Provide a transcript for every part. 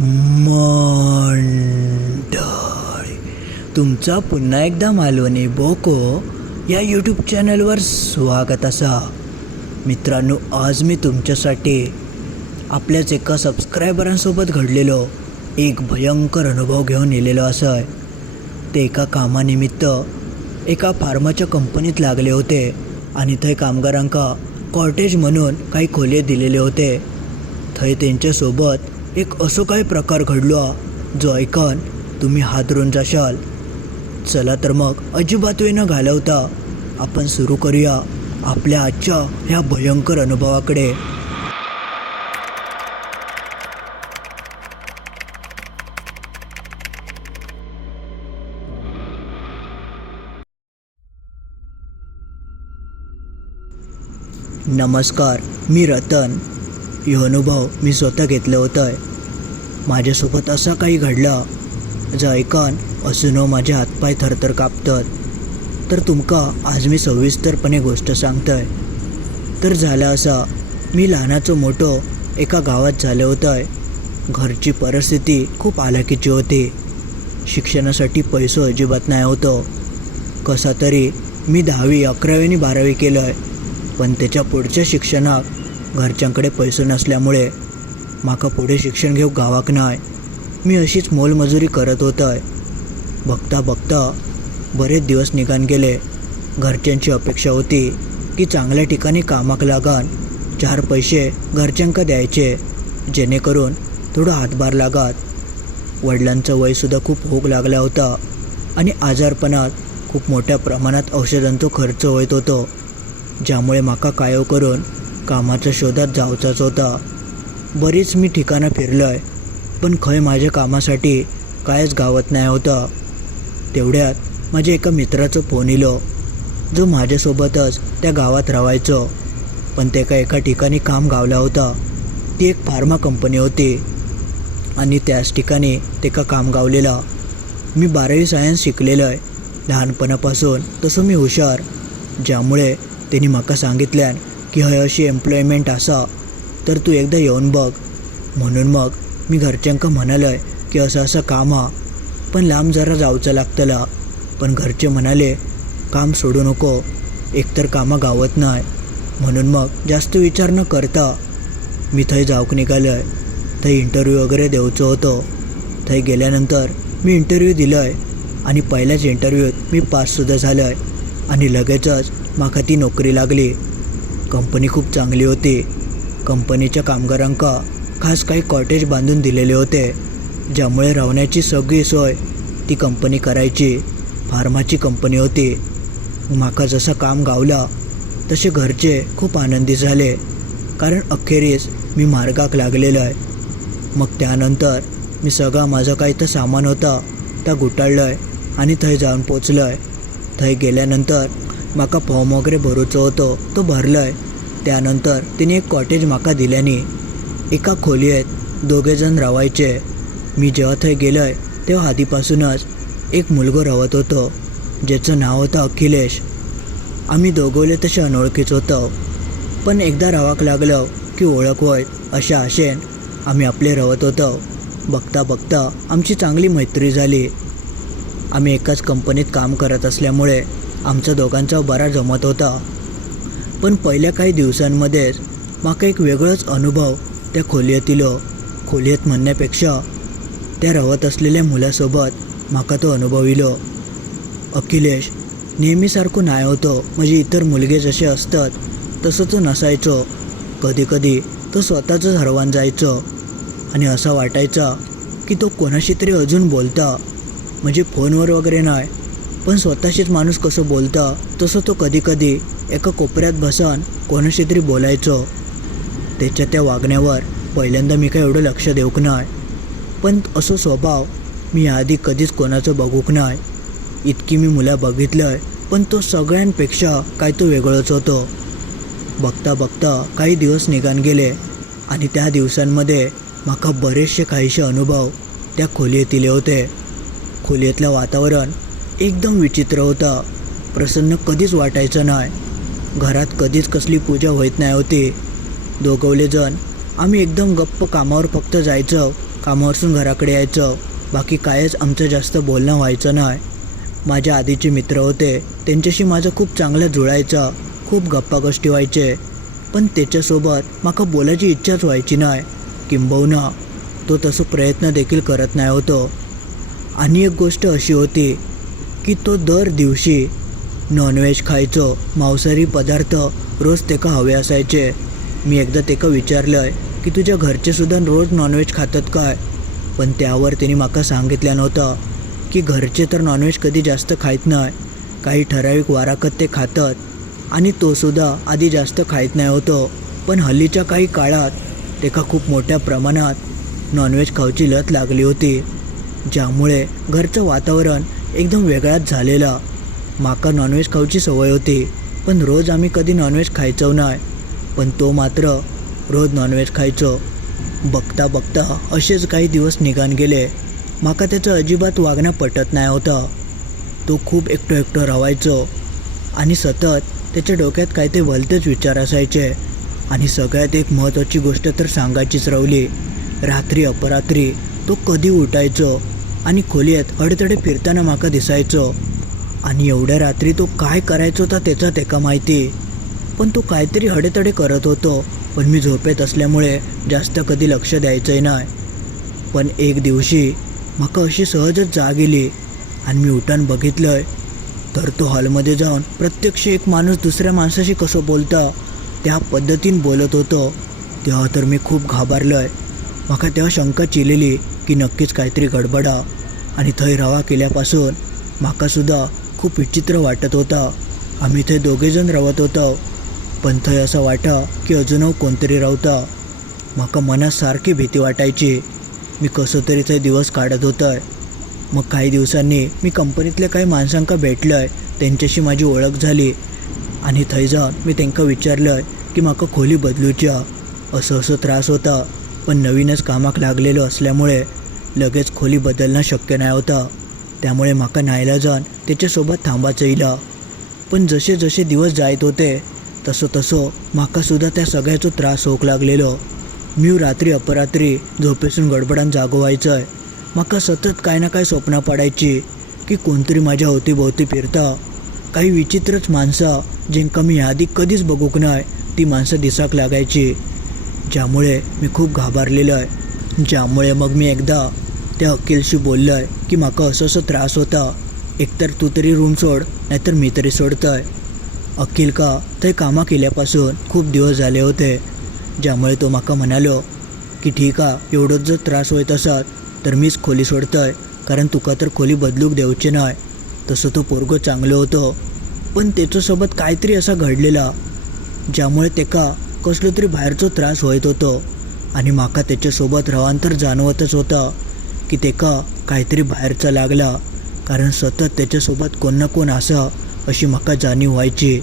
मंडळी, तुमचा पुन्हा एकदा मालवणी बोको या यूट्यूब चॅनलवर स्वागत असा. मित्रांनो, आज मी तुमच्यासाठी आपल्याच एका सबस्क्रायबरांसोबत घडलेलो एक भयंकर अनुभव घेऊन येलेलो असं. ते एका कामानिमित्त एका फार्माच्या कंपनीत लागले होते आणि थंय कामगारांका कॉटेज म्हणून काही खोले दिलेले होते. थंय त्यांच्यासोबत एक असो काही प्रकार घडलो जो ऐकून तुम्ही हादरून जाशाल. चला तर मग अजिबात वेळ न घालवता आपण सुरू करूया आपल्या आजच्या ह्या भयंकर अनुभवाकडे. नमस्कार, मी रतन. हे अनुभव मी स्वतः घेतलं होतं. माझ्यासोबत असा काही घडला जो ऐकून असून माझे हातपाय थरथर कापतात. तर तुमका आज मी सविस्तरपणे गोष्ट सांगतोय. तर झालं असा, मी लहानाचं मोठं एका गावात झालं होतं. घरची परिस्थिती खूप हालाकीची होती. शिक्षणासाठी पैसो अजिबात नाही होतं. कसा तरी मी 10वी 11वी आणि 12वी केलं आहे, पण त्याच्या पुढच्या शिक्षणाक घरच्यांकडे पैसे नसल्यामुळे माका पुढे शिक्षण घेऊ गावाक नाही. मी अशीच मोलमजुरी करत होतं. बघता बघता बरेच दिवस निघून गेले. घरच्यांची अपेक्षा होती की चांगल्या ठिकाणी कामाक लागान 4 पैसे घरच्यांका द्यायचे, जेणेकरून थोडं हातभार लागत. वडिलांचं वयसुद्धा खूप होग लागला होता आणि आजारपणात खूप मोठ्या प्रमाणात औषधांचा खर्च होत होतो, ज्यामुळे माका कायो करून कामाच्या शोधात जावचाच होता. बरीच मी ठिकाणं फिरलो आहे, पण खय माझ्या कामासाठी कायच गावत नाही होता. तेवढ्यात माझ्या एका मित्राचं फोन इलो, जो माझ्यासोबतच त्या गावात राहायचो, पण ते एका ठिकाणी काम गावला होता. ती एक फार्मा कंपनी होती आणि त्याच ठिकाणी ते काम गावलेला. मी 12वी सायन्स शिकलेलं आहे. लहानपणापासून तसं मी हुशार, ज्यामुळे त्यांनी माका सांगितल्यान की हय अशी एम्प्लॉयमेंट असा, तर तू एकदा येऊन बघ. म्हणून मग मी घरच्यांका म्हणालं आहे की असं असं काम हा, पण लांब जरा जाऊचं लागतला. पण घरचे म्हणाले काम सोडू नको, एकतर कामं गावत नाही. म्हणून मग जास्त विचार न करता मी थंय जाऊक निघालो आहे. थंय इंटरव्ह्यू वगैरे द्यायचं होतं. थंय गेल्यानंतर मी इंटरव्ह्यू दिलं आहे आणि पहिल्याच इंटरव्ह्यूत मी पाससुद्धा झालो आहे आणि लगेचच माका ती नोकरी लागली. कंपनी खूप चांगली होती. कंपनीच्या कामगारांका खास काही कॉटेज बांधून दिलेले होते, ज्यामुळे राहण्याची सगळी सोय ती कंपनी करायची. फार्माची कंपनी होती. माका जसं काम गावला तसे घरचे खूप आनंदी झाले, कारण अखेरीस मी मार्गाक लागलेलो आहे. मग त्यानंतर मी सगळा माझा काही तर सामान होता त्या गुटाळलं आहे आणि थंय जाऊन पोचलो आहे. थंय गेल्यानंतर माका फॉर्म वगैरे भरूचं होतं, तो भरला आहे. त्यानंतर तिने एक कॉटेज माका दिल्याने एका खोलीत 2 जण राहायचे. मी जेव्हा थंय गेलो आहे तेव्हा आधीपासूनच एक मुलगा राहत होतो, ज्याचं नाव होतं अखिलेश. आम्ही दोघोले तसे अनोळखीच होतो, पण एकदा राहावं लागलं की ओळख होय अशा आशेन आम्ही आपले राहत होतो. बघता बघता आमची चांगली मैत्री झाली. आम्ही एकाच कंपनीत काम करत असल्यामुळे आमचा दोघांचा बरा जमत होता. पण पहिल्या काही दिवसांमध्येच माका एक वेगळाच अनुभव त्या खोलीत इलो. खोलीत म्हणण्यापेक्षा त्या राहत असलेल्या मुलासोबत माका तो अनुभव इलो. अखिलेश नेहमीसारखं नाही होतो, म्हणजे इतर मुलगे जसे असतात तसं तो नसायचो. कधीकधी तो स्वतःच हरवान जायचो आणि असं वाटायचा की तो कोणाशी तरी अजून बोलता, म्हणजे फोनवर वगैरे नाही, पण स्वतःशीच माणूस कसं बोलता तसं तो कधीकधी एका कोपऱ्यात बसून कोणाशी तरी बोलायचो. त्याच्या त्या वागण्यावर पहिल्यांदा मी काय एवढं लक्ष देऊक नाही, पण असं स्वभाव मी आधी कधीच कोणाचं बघूक नाही. इतकी मी मुलं बघितलं आहे, पण तो सगळ्यांपेक्षा काय तो वेगळंच होतो. बघता बघता काही दिवस निघून गेले आणि त्या दिवसांमध्ये माका बरेचसे काहीसे अनुभव त्या खोलीत दिले होते. खोलीतलं वातावरण एकदम विचित्र होता. प्रसन्न कधीच वाटायचं नाही. घरात कधीच कसली पूजा होत नाही होती. दोघवले जण आम्ही एकदम गप्प कामावर फक्त जायचं, कामावरसून घराकडे यायचं, बाकी कायच आमचं जास्त बोलणं व्हायचं नाही. माझे आधीचे मित्र होते, त्यांच्याशी माझं खूप चांगलं जुळायचं, खूप गप्पा गोष्टी व्हायचे. पण त्याच्यासोबत माका बोलायची इच्छाच व्हायची नाही, किंबहुना तो तसं प्रयत्न देखील करत नाही होतो. आणि एक गोष्ट अशी होती की तो दर दिवशी नॉनव्हेज खायचो, मांसाहारी पदार्थ रोज तेका हवे असायचे. मी एकदा तेका विचारलं की तुझ्या घरचे सुद्धा रोज नॉनव्हेज खातात काय, पण त्यावर त्यांनी माका सांगितलं नव्हतं की घरचे तर नॉनव्हेज कधी जास्त खायत नाही, काही ठराविक वाराकत ते खातात. आणि तो सुद्धा आधी जास्त खायत नाही होतो, पण हल्लीच्या काही काळात तेका खूप मोठ्या प्रमाणात नॉनव्हेज खाऊची लत लागली होती, ज्यामुळे घरचं वातावरण एकदम वेगळाच झालेला. माका नॉनव्हेज खाऊची सवय होती, पण रोज आम्ही कधी नॉनव्हेज खायचो नाही, पण तो मात्र रोज नॉनव्हेज खायचो. बघता बघता असेच काही दिवस निघान गेले. माका त्याचं अजिबात वागणं पटत नाही होतं. तो खूप एकटं राहायचो आणि सतत त्याच्या डोक्यात काय ते भलतेच विचार असायचे. आणि सगळ्यात एक महत्त्वाची गोष्ट तर सांगायचीच राहिली, रात्री अपरात्री तो कधी उठायचो आणि खोलीत अडथळे फिरताना माका दिसायचो. आणि एवढ्या रात्री तो काय करायचो तर त्याचा तेका माहिती, पण तो काहीतरी हडेतडे करत होतो, पण मी झोपेत असल्यामुळे जास्त कधी लक्ष द्यायचंही नाही. पण एक दिवशी माका अशी सहजच जाग गेली आणि मी उठान बघितलंय तर तो हॉलमध्ये जाऊन प्रत्यक्ष एक माणूस दुसऱ्या माणसाशी कसं बोलता त्या पद्धतीने बोलत होतो. तेव्हा तर मी खूप घाबरलोय. माका तेव्हा शंका चिलेली की नक्कीच काहीतरी गडबडा. आणि थंय रवा केल्यापासून माकासुद्धा खूप विचित्र वाटत होता. आम्ही थंय दोघेजण राहत होतो, पण थंय असं वाटा की अजूनही कोणतरी रावता. माका मनात सारखी भीती वाटायची. मी कसं तरी थंय दिवस काढत होतोय. मग काही दिवसांनी मी कंपनीतल्या काही माणसांका भेटलोय, त्यांच्याशी माझी ओळख झाली. आणि थंय जाऊन मी त्यांना विचारलं की माका खोली बदलूच्या, असं त्रास होता, पण नवीनच कामाक लागलेलो असल्यामुळे लगेच खोली बदलणं शक्य नाही होता. त्यामुळे माका नाईलाजान त्याच्यासोबत थांबायचं इला. पण जसे जसे दिवस जायत होते तसं माकासुद्धा त्या सगळ्याचा त्रास होऊ लागलेलो. मी रात्री अपरात्री झोपेसून गडबडान जागो व्हायचं. माका सतत काय ना काय स्वप्न पडायची की कोणतरी माझ्या अवतीभोवती फिरता. काही विचित्रच माणसं ज्यांका मी आधी कधीच बघूक नाही ती माणसं दिसाक लागायची, ज्यामुळे मी खूप घाबरलेलो आहे. ज्यामुळे मग मी एकदा त्या अखिलशी बोललो आहे की माका असं त्रास होता, एकतर तू तरी रूम सोड नाहीतर मी तरी सोडतोय. अखिल का ते कामा केल्यापासून खूप दिवस झाले होते, ज्यामुळे तो माका म्हणालो की ठीक आहे, एवढंच जर त्रास होत असत तर मीच खोली सोडतोय, कारण तुका तर खोली बदलूक देऊचे नाही. तसं तो पोरगो चांगलं होतं, पण त्याच्यासोबत काहीतरी असा घडलेला ज्यामुळे तेका कसलो तरी बाहेरचा त्रास होत होतो. आणि माका त्याच्यासोबत रवांतर जाणवतच होता की तेका काहीतरी बाहेरचा लागला, कारण सतत त्याच्यासोबत कोण ना कोण असा अशी माका जाणीव व्हायची.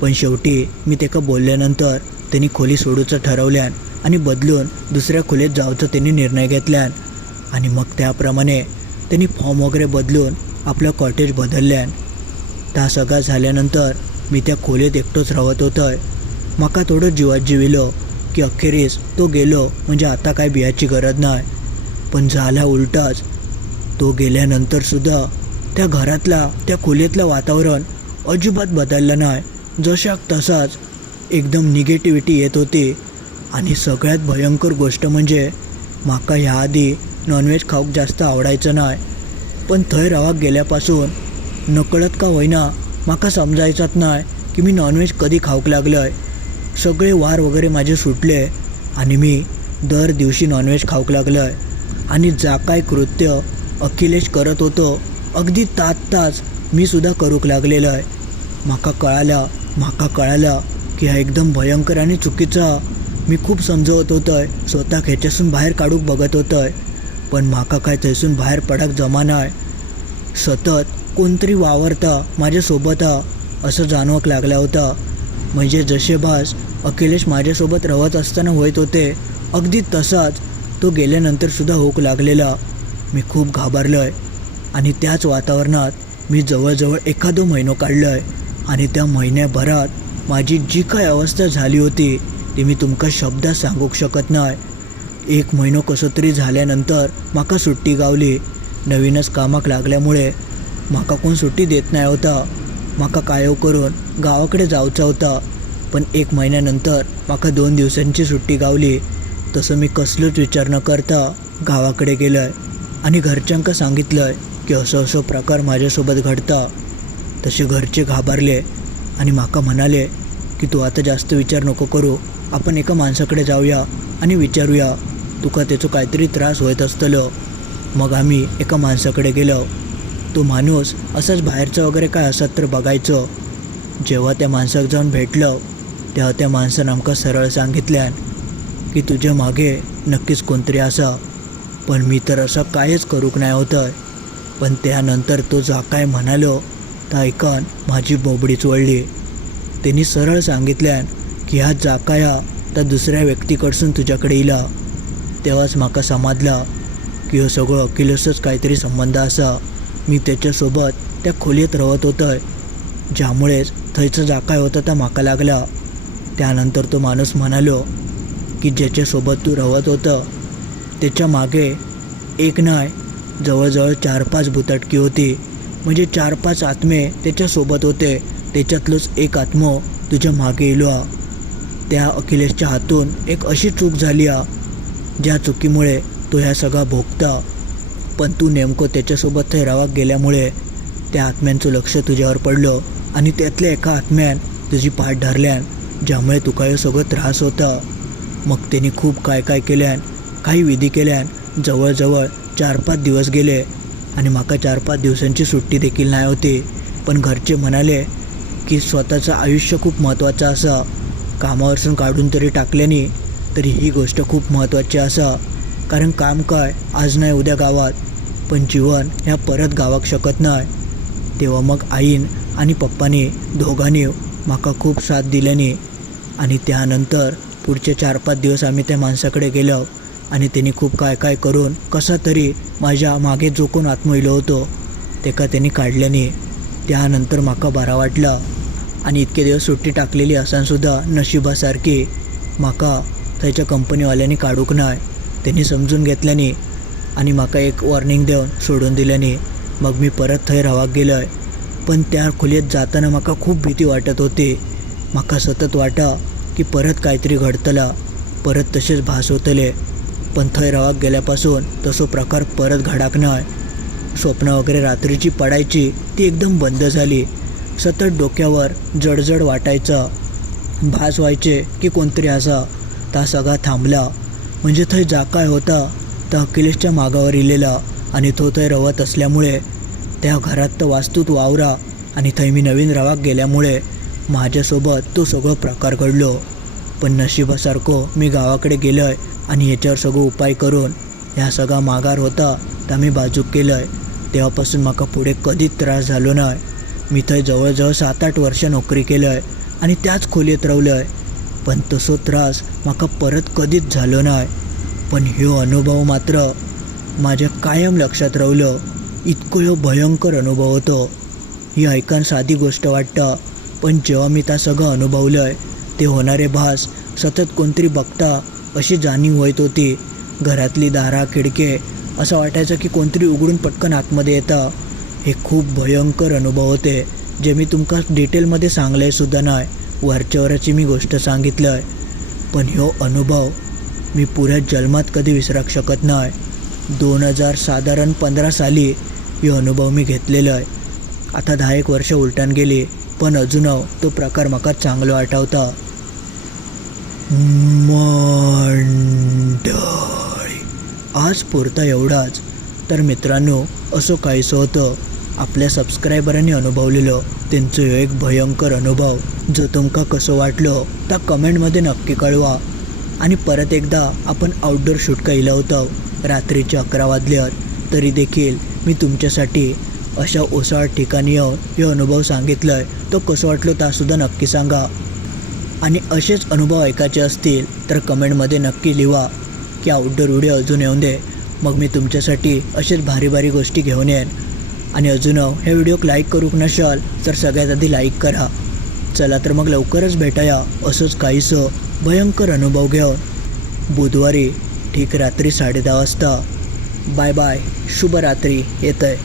पण शेवटी मी तेका बोलल्यानंतर त्यांनी खोली सोडूचं ठरवल्यान आणि बदलून दुसऱ्या खोलीत जायचं त्यांनी निर्णय घेतल्यान. आणि मग त्याप्रमाणे त्यांनी फॉर्म वगैरे बदलून आपलं कॉटेज बदलल्यान. त्या सगळं झाल्यानंतर मी त्या खोलीत एकटोच राहत होतोय. माका थोडं जीवात जीविलो की अखेरीस तो गेलो म्हणजे आता काय बियाची गरज नाही. पण झाला उलटाच. तो गेल्यानंतरसुद्धा त्या घरातला त्या खोलीतलं वातावरण अजिबात बदललं नाही, जशाक तसाच एकदम निगेटिव्हिटी येत होती. आणि सगळ्यात भयंकर गोष्ट म्हणजे माका ह्याआधी नॉनव्हेज खाऊक जास्त आवडायचं नाही, पण थंय रावाक गेल्यापासून नकळत का होईना माका समजायचंच नाही की मी नॉनव्हेज कधी खाऊक लागलो आहे. सगळे वार वगैरे माझे सुटले आणि मी दर दिवशी नॉनव्हेज खाऊक लागलो आहे. आणि जा काय कृत्य अखिलेश करत होतो अगदी ताच मी सुद्धा करूक लागलेलो आहे. माका कळाला की हा एकदम भयंकर आणि चुकीचा. मी खूप समजवत होतोय, स्वतः ह्याच्यासून बाहेर काढूक बघत होतोय, पण माका काय थंयसून बाहेर पडाक जमा नाही. सतत कोणतरी वावरता माझ्यासोबत असं जाणवक लागला होता. म्हणजे जसे भास अखिलेश माझ्यासोबत राहत असताना होत होते अगदी तसाच तो गेल्यानंतरसुद्धा होऊ लागलेला. मी खूप घाबरलो आहे. आणि त्याच वातावरणात मी जवळजवळ एखादो महिनो काढलो आहे. आणि त्या महिन्याभरात माझी जी काय अवस्था झाली होती ती मी तुमका शब्दात सांगू शकत नाही. 1 महिनो कसो तरी झाल्यानंतर म्हाका सुट्टी गावली. नवीनच कामाक लागल्यामुळे म्हाका कोण सुट्टी देत नाही होता. म्हाका कायो करून गावाकडे जावचा होता. पण 1 महिन्यानंतर म्हाका 2 दिवसांची सुट्टी गावली. तसं मी कसलोच विचार न करता गावाकडे गेलोय आणि घरच्यांका सांगितलंय की असं असं प्रकार माझ्यासोबत घडता. तसे घरचे घाबरले आणि म्हाका म्हणाले की तू आता जास्त विचार नको करू, आपण एका माणसाकडे जाऊया आणि विचारूया तुका त्याचो काहीतरी त्रास होत असतलो. मग आम्ही एका माणसाकडे गेलो. तो माणूस असाच बाहेरचं वगैरे काय असत तर बघायचं. जेव्हा त्या माणसाक जाऊन भेटलो तेव्हा त्या माणसानं आमका सरळ सांगितल्यान की तुझ्या मागे नक्कीच कोणतरी असा. पण मी तर असं कायच करूक नाही होतं. पण त्यानंतर तो जा काय म्हणालो तर ऐकून माझी बोबडीच वळली. त्यांनी सरळ सांगितल्यान की ह्या जाकाया त्या दुसऱ्या व्यक्तीकडसून तुझ्याकडे येला. तेव्हाच म्हाका समजला की हो सगळं अखिलेशच काहीतरी संबंध असा. मी त्याच्यासोबत त्या खोलीत राहत होतं, ज्यामुळेच थंयचं जाकाय होता त्या म्हाका लागला. त्यानंतर तो माणूस म्हणालो की ज्याच्यासोबत तू राहत होतं त्याच्या मागे एक नाही जवळजवळ 4-5 भुताटकी होती. म्हणजे 4-5 आत्मे त्याच्यासोबत होते. त्याच्यातलोच एक आत्मो तुझ्या मागे येलो. त्या अखिलेशच्या हातून एक अशी चूक झाली ज्या चुकीमुळे तो ह्या सगळा भोगता. पण तू नेमकं त्याच्यासोबत ते रावाक गेल्यामुळे त्या आत्म्यांचं लक्ष तुझ्यावर पडलं आणि त्यातल्या एका आत्म्यान तुझी पाठ धरल्यान, ज्यामुळे तुका हे सगळं त्रास होता. मग त्यांनी खूप काय काय केल्यान, काही विधी केल्यान. जवळजवळ 4-5 दिवस गेले आणि माका 4-5 दिवसांची सुट्टी देखील नाही होती. पण घरचे म्हणाले की स्वतःचं आयुष्य खूप महत्त्वाचं असा. कामावरसून काढून तरी टाकल्याने तरी ही गोष्ट खूप महत्त्वाची असा. कारण काम काय आज नाही उद्या गावात, पण जीवन ह्या परत गावाक शकत नाही. तेव्हा मग आईन आणि पप्पाने दोघांनी माका खूप साथ दिल्याने आणि त्यानंतर पुढचे 4-5 दिवस आम्ही त्या माणसाकडे गेलो आणि त्यांनी खूप काय काय करून कसा तरी माझ्या मागे जो कोण आत्मा इलो होतो तेका त्यांनी काढल्याने. त्यानंतर माका बरा वाटला आणि इतके दिवस सुट्टी टाकलेली असानसुद्धा नशिबासारखी माका थंयच्या कंपनीवाल्यांनी काढूक नाही. त्यांनी समजून घेतल्याने आणि माका एक वॉर्निंग देऊन सोडून दिल्याने मग मी परत थंय रावाक गेलो आहे. पण त्या खोलीत जाताना माका खूप भीती वाटत होती. माका सतत वाटा की परत काहीतरी घडतला, परत तसेच भास होतले. पण थंय रावाक गेल्यापासून तसो प्रकार परत घडाक नाही. स्वप्न वगैरे रात्रीची पडायची ती एकदम बंद झाली. सतत डोक्यावर जडजड वाटायचं, भास व्हायचे की कोणतरी असा. ता सगळा थांबला. म्हणजे थंय जा काय होता तर अखिलेशच्या मागावर इलेला आणि तो थंय रवत असल्यामुळे त्या घरात तर वास्तूत वावरा आणि थंय मी नवीन रावाक गेल्यामुळे माझ्यासोबत तो सगळं प्रकार घडलो. पण नशिबासारखं मी गावाकडे गेलो आहे आणि याच्यावर सगळं उपाय करून ह्या सगळा माघार होता तर मी बाजूक केलं आहे. तेव्हापासून माका पुढे कधीच त्रास झालो नाही. मी थंय जवळजवळ 7-8 वर्ष नोकरी केलं आहे आणि त्याच खोलीत रावलं आहे. पण तसो त्रास माका परत कधीच झालो नाही. पण ह्यो अनुभव मात्र माझ्या कायम लक्षात रावलो. इतको ह्यो भयंकर अनुभव होतो. ही ऐकून साधी गोष्ट वाटतं, पण जेव्हा मी त्या सगळं अनुभवलं आहे ते होणारे भास सतत कोणतरी बघता अशी जाणीव होत होती. घरातली दारा खिडके असं वाटायचं की कोणतरी उघडून पटकन आतमध्ये येतं. हे खूप भयंकर अनुभव होते जे मी तुमका डिटेलमध्ये सांगलंय सुद्धा नाही. वरच्यावरची मी गोष्ट सांगितलं आहे. पण ह्यो अनुभव मी पुऱ्या जन्मात कधी विसराक शकत नाही. 2015 साली ह्यो अनुभव मी घेतलेला आहे. आता 10-1 वर्ष उलटान गेली, पण अजून तो प्रकार म्हाका चांगलो आठवता. मंडळी आज पुरता एवढाच. तर मित्रांनो, असं काहीसं होतं आपल्या सबस्क्रायबरांनी अनुभवलेलं त्यांचं एक भयंकर अनुभव. जो तुमका कसं वाटलं त्या कमेंटमध्ये नक्की कळवा. आणि परत एकदा आपण आउटडोर शूट केलं होतं. रात्रीचे 11 वाजल्यात तरी देखील मी तुमच्यासाठी अशा ओसाड ठिकाणी येऊन हे अनुभव सांगितलं आहे. तो कसं वाटलं त्यासुद्धा नक्की सांगा. आणि असेच अनुभव ऐकायचे असतील तर कमेंटमध्ये नक्की लिहा की आउटडोर व्हिडिओ अजून येऊन दे. मग मी तुमच्यासाठी असेच भारी भारी गोष्टी घेऊन येईन. आणि अजून हे व्हिडिओक लाईक करूक नसाल तर सगळ्यात आधी लाईक करा. चला तर मग लवकरच भेटाया असंच काहीसं भयंकर अनुभव घेऊन बुधवारी ठीक रात्री 10:30 वाजता. बाय बाय, शुभरात्री. येतंय.